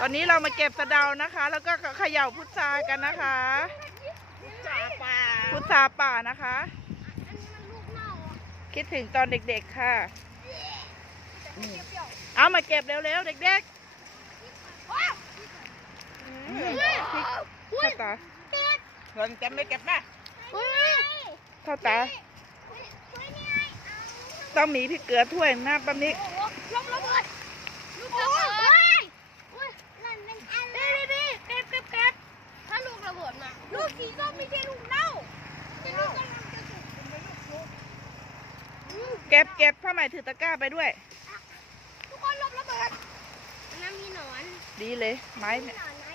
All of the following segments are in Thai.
ตอนนี้เรามาเก็บสะเดานะคะ แล้วก็เขย่าพุทรากันนะคะจ่าป่าพุทราป่านะคะ คิดถึงตอนเด็กๆค่ะเอามาเก็บเร็วๆเด็กๆเข้าตาเงินจำไม่เก็บป่ะเข้าตาอุ้ยอุ้ยนี่ไงเอาต้องมีพริกเกลือถ้วยหน้าปั๊มนี้ สีส้มไม่ใช่ลูกเน่าเป็นลูกกำลังจะสุกอืมเก็บเก็บผ้าไหมถือตะกร้าไปด้วย ทุกคนหลบระเบิดน้ำมีหนอนดีเลยไม้มีเนี่ย หนอนไหม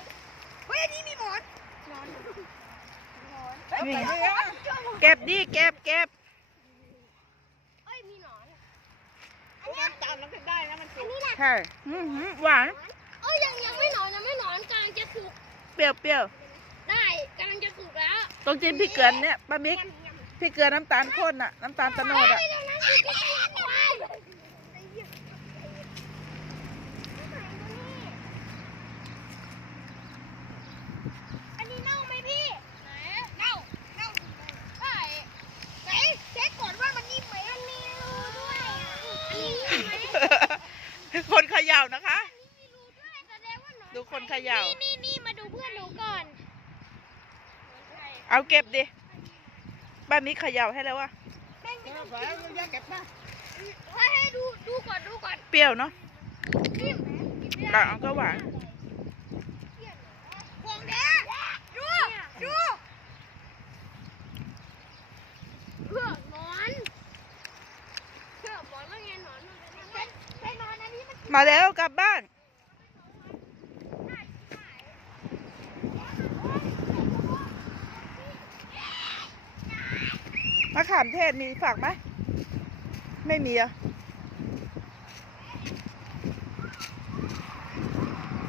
เฮ้ยอันนี้มีหมอนหนอนหนอนนี่เอ้ยเก็บดิเก็บเก็บเอ้ยมีหนอนทุกคนจำน้ำพริกได้นะมันอัสุนกนี้แหละใช่อื้อหือหวานเอ้ยยังยังไม่หนอนยังไม่หนอนกำลังจะสุกเปรี้ยวเปรี้ยวได้ กำลังจะสุกแล้วต้องจิ้มพริกเกลือเนี่ยป้ามิกพริกเกลือน้ำตาลข้นอะ น้ำตาลตะโนดอะเดี๋ยวนะคือใกล้ๆควายอันนี้เน่าไหมพี่ไหนเน่าเน่าใช่ไหนเช็คก่อนว่ามันนิ่มไหมมันมีรูด้วยอะอันนี้นิ่มไหมคนเขย่านะคะมีรูด้วยแสดงว่าหนอนดูคนเขย่านี่นี่นี่มาดูเพื่อนหนูก่อน เอาเก็บดิป้ามิกเขย่าให้แล้ววะให้ดูดูก่อนดูก่อนเปรี้ยวเนาะนิ่มแต่เอาก็หวานวงแดงดูดูเพื่อนอนเพื่อกหนอนว่าไงนอนมาแล้วกลับบ้าน มะขามเทศมีฝากไหมไม่มีอะ